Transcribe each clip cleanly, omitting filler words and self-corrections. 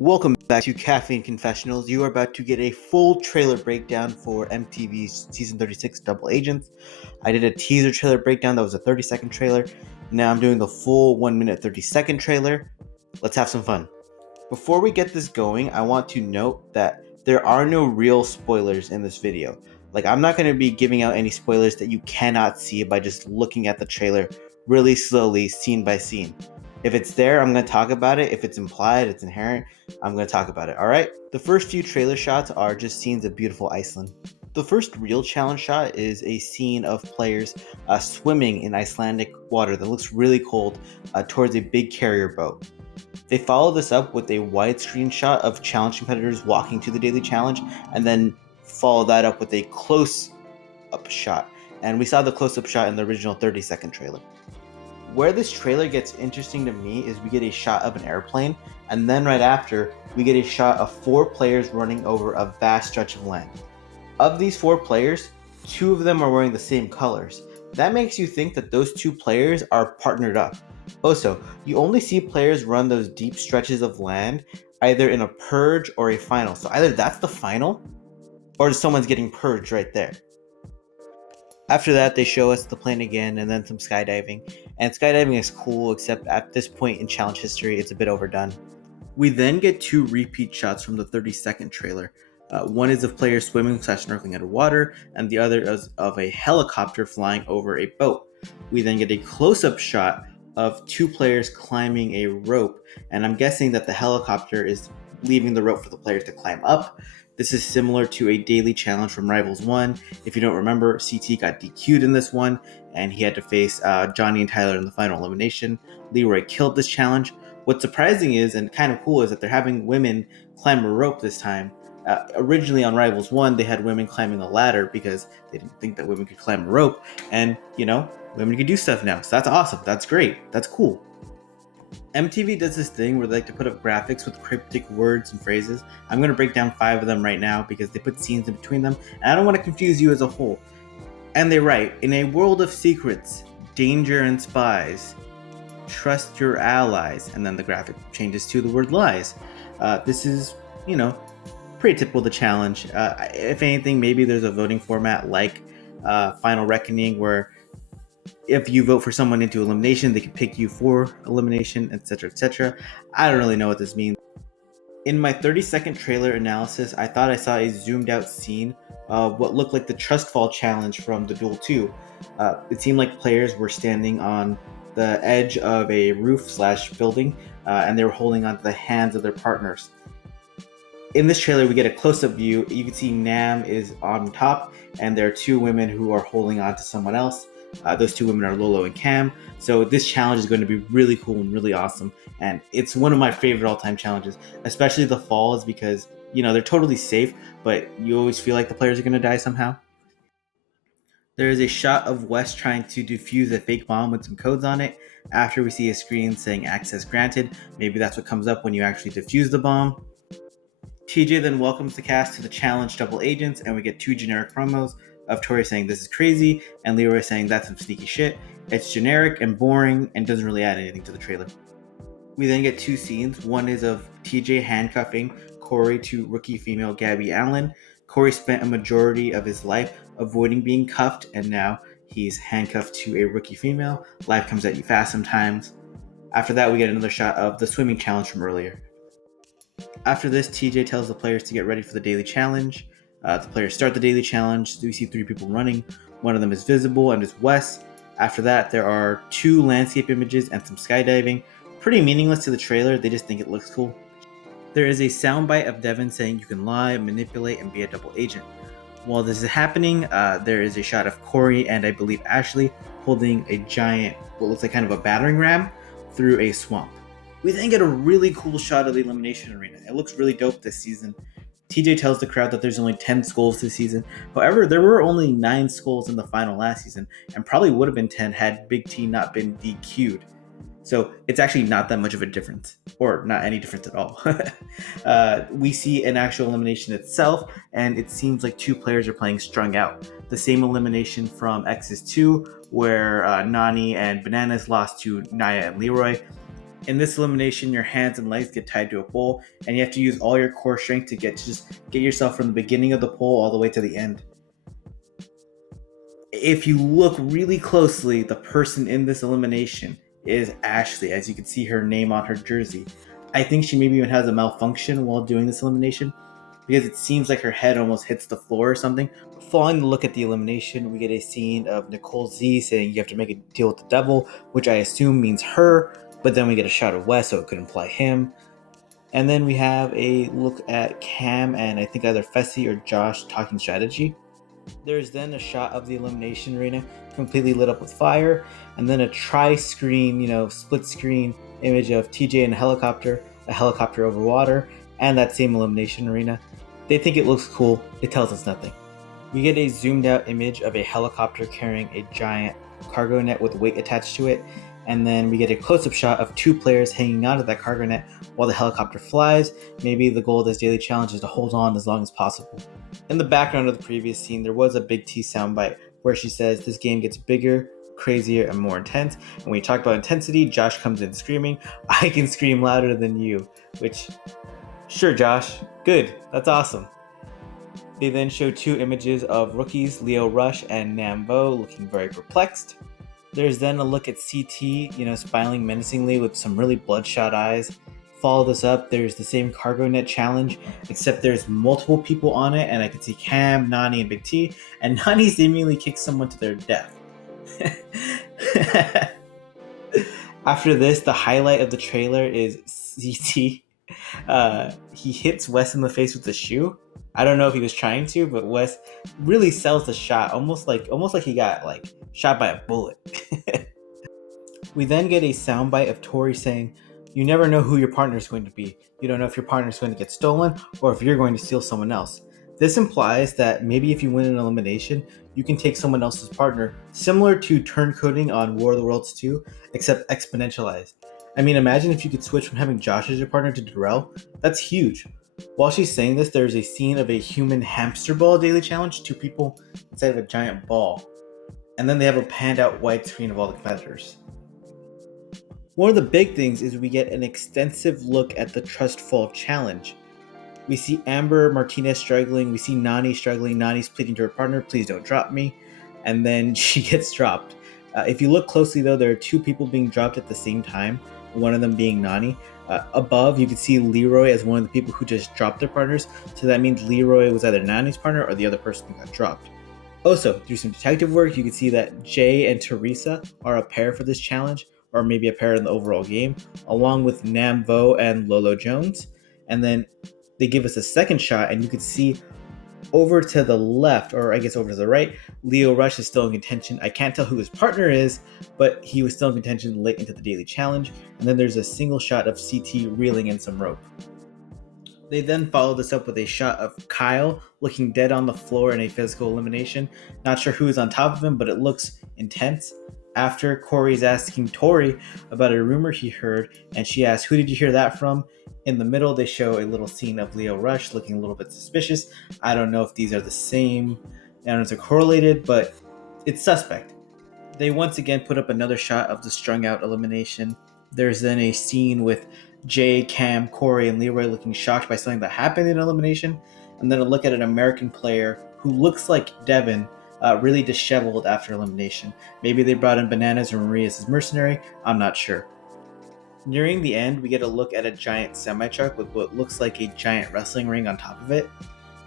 Welcome back to Caffeine Confessionals. You are about to get a full trailer breakdown for MTV's Season 36 Double Agents. I did a teaser trailer breakdown that was a 30-second trailer. Now I'm doing the full 1 minute 30-second trailer. Let's have some fun. Before we get this going, I want to note that there are no real spoilers in this video. I'm not going to be giving out any spoilers that you cannot see by just looking at the trailer really slowly, scene by scene. If it's there, I'm going to talk about it. If it's implied, it's inherent, I'm going to talk about it. All right? The first few trailer shots are just scenes of beautiful Iceland. The first real challenge shot is a scene of players swimming in Icelandic water that looks really cold towards a big carrier boat. They follow this up with a widescreen shot of challenge competitors walking to the daily challenge, and then follow that up with a close-up shot. And we saw the close-up shot in the original 30-second trailer. Where this trailer gets interesting to me is we get a shot of an airplane, and then right after, we get a shot of 4 players running over a vast stretch of land. Of these 4 players, 2 of them are wearing the same colors. That makes you think that those 2 players are partnered up. Also, you only see players run those deep stretches of land either in a purge or a final. So either that's the final, or someone's getting purged right there. After that, they show us the plane again and then some skydiving. And skydiving is cool, except at this point in challenge history, it's a bit overdone. We then get 2 repeat shots from the 30-second trailer. One is of players swimming / snorkeling underwater, and the other is of a helicopter flying over a boat. We then get a close-up shot of 2 players climbing a rope, and I'm guessing that the helicopter is leaving the rope for the players to climb up. This is similar to a daily challenge from Rivals 1. If you don't remember, CT got DQ'd in this one, and he had to face Johnny and Tyler in the final elimination. Leroy killed this challenge. What's surprising is, and kind of cool, is that they're having women climb a rope this time. Originally on Rivals 1, they had women climbing a ladder because they didn't think that women could climb a rope. And, women can do stuff now. So that's awesome. That's great. That's cool. MTV does this thing where they like to put up graphics with cryptic words and phrases. I'm going to break down 5 of them right now because they put scenes in between them, and I don't want to confuse you as a whole. And they write, "In a world of secrets, danger and spies, trust your allies," and then the graphic changes to the word lies. This is, pretty typical of the challenge. If anything, maybe there's a voting format like Final Reckoning where if you vote for someone into elimination, they can pick you for elimination, etc., etc. I don't really know what this means. In my 30-second trailer analysis, I thought I saw a zoomed out scene of what looked like the Trust Fall challenge from the Duel 2. It seemed like players were standing on the edge of a roof / building, and they were holding onto the hands of their partners. In this trailer, we get a close-up view. You can see Nam is on top, and there are 2 women who are holding on to someone else. Those 2 women are Lolo and Cam. So this challenge is going to be really cool and really awesome. And it's one of my favorite all-time challenges, especially the falls, because, they're totally safe, but you always feel like the players are going to die somehow. There is a shot of Wes trying to defuse a fake bomb with some codes on it. After we see a screen saying access granted, maybe that's what comes up when you actually defuse the bomb. TJ then welcomes the cast to the challenge Double Agents, and we get 2 generic promos of Tori saying this is crazy and Leroy saying that's some sneaky shit. It's generic and boring and doesn't really add anything to the trailer. We then get 2 scenes. One is of TJ handcuffing Corey to rookie female Gabby Allen. Corey spent a majority of his life avoiding being cuffed, and now he's handcuffed to a rookie female. Life comes at you fast sometimes. After that, we get another shot of the swimming challenge from earlier. After this, TJ tells the players to get ready for the daily challenge. The players start the daily challenge. We see 3 people running. One of them is visible and is Wes. After that, there are 2 landscape images and some skydiving. Pretty meaningless to the trailer, they just think it looks cool. There is a soundbite of Devin saying you can lie, manipulate, and be a double agent. While this is happening, there is a shot of Corey and I believe Ashley holding a giant, what looks like kind of a battering ram through a swamp. We then get a really cool shot of the elimination arena. It looks really dope this season. TJ tells the crowd that there's only 10 skulls this season. However, there were only 9 skulls in the final last season, and probably would have been 10 had Big T not been DQ'd. So it's actually not that much of a difference, or not any difference at all. We see an actual elimination itself, and it seems like 2 players are playing strung out. The same elimination from X's 2, where Nani and Bananas lost to Naya and Leroy. In this elimination, your hands and legs get tied to a pole, and you have to use all your core strength to just get yourself from the beginning of the pole all the way to the end. If you look really closely, the person in this elimination is Ashley, as you can see her name on her jersey. I think she maybe even has a malfunction while doing this elimination, because it seems like her head almost hits the floor or something. Following the look at the elimination, we get a scene of Nicole Z saying you have to make a deal with the devil, which I assume means her, but then we get a shot of Wes, so it could imply him. And then we have a look at Cam and I think either Fessy or Josh talking strategy. There's then a shot of the elimination arena completely lit up with fire, and then a tri-screen, split screen image of TJ in a helicopter over water, and that same elimination arena. They think it looks cool. It tells us nothing. We get a zoomed out image of a helicopter carrying a giant cargo net with weight attached to it, and then we get a close-up shot of two players hanging out of that cargo net while the helicopter flies. Maybe the goal of this daily challenge is to hold on as long as possible. In the background of the previous scene, there was a Big T soundbite where she says this game gets bigger, crazier, and more intense. And when you talk about intensity, Josh comes in screaming, "I can scream louder than you," which, sure, Josh, good, that's awesome. They then show two images of rookies, Leo Rush and Nam Vo, looking very perplexed. There's then a look at CT, smiling menacingly with some really bloodshot eyes. Follow this up, there's the same cargo net challenge, except there's multiple people on it, and I can see Cam, Nani, and Big T, and Nani seemingly kicks someone to their death. After this, the highlight of the trailer is CT. He hits Wes in the face with the shoe. I don't know if he was trying to, but Wes really sells the shot, almost like he got shot by a bullet. We then get a soundbite of Tori saying, "You never know who your partner is going to be. You don't know if your partner is going to get stolen or if you're going to steal someone else." This implies that maybe if you win an elimination, you can take someone else's partner, similar to turncoating on War of the Worlds 2, except exponentialized. I mean, imagine if you could switch from having Josh as your partner to Darrell. That's huge. While she's saying this, there's a scene of a human hamster ball daily challenge, two people inside of a giant ball. And then they have a panned out widescreen of all the competitors. One of the big things is we get an extensive look at the Trust Fall Challenge. We see Amber Martinez struggling, we see Nani struggling, Nani's pleading to her partner, "Please don't drop me," and then she gets dropped. If you look closely though, there are two people being dropped at the same time, one of them being Nani. Above, you can see Leroy as one of the people who just dropped their partners, so that means Leroy was either Nani's partner or the other person who got dropped. Also, through some detective work, you can see that Jay and Teresa are a pair for this challenge, or maybe a pair in the overall game, along with Nam Vo and Lolo Jones. And then they give us a second shot, and you can see over to the left, or I guess over to the right, Leo Rush is still in contention. I can't tell who his partner is, but he was still in contention late into the daily challenge. And then there's a single shot of CT reeling in some rope. They then follow this up with a shot of Kyle looking dead on the floor in a physical elimination. Not sure who is on top of him, but it looks intense. After, Corey's asking Tori about a rumor he heard, and she asks, "Who did you hear that from?" In the middle, they show a little scene of Leo Rush looking a little bit suspicious. I don't know if these are the same, I don't know if they're correlated, but it's suspect. They once again put up another shot of the strung out elimination. There's then a scene with Jay, Cam, Corey, and Leroy looking shocked by something that happened in elimination, and then a look at an American player who looks like Devin, really disheveled after elimination. Maybe they brought in Bananas or Maria as mercenary, I'm not sure. Nearing the end, we get a look at a giant semi-truck with what looks like a giant wrestling ring on top of it.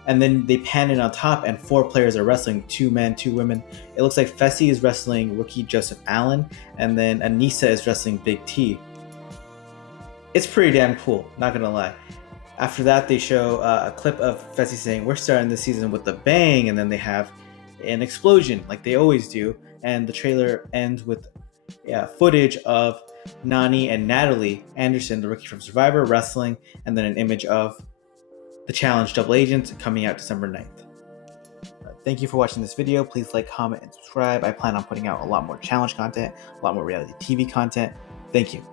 And then they pan in on top, and 4 players are wrestling, 2 men, 2 women. It looks like Fessy is wrestling rookie Joseph Allen, and then Anissa is wrestling Big T. It's pretty damn cool, not gonna lie. After that, they show a clip of Fessy saying, "We're starting this season with a bang," and then they have an explosion, like they always do, and the trailer ends with footage of Nani and Natalie Anderson, the rookie from Survivor, wrestling, and then an image of the challenge Double Agents coming out December 9th. Thank you for watching this video. Please like, comment, and subscribe. I plan on putting out a lot more challenge content, a lot more reality TV content. Thank you.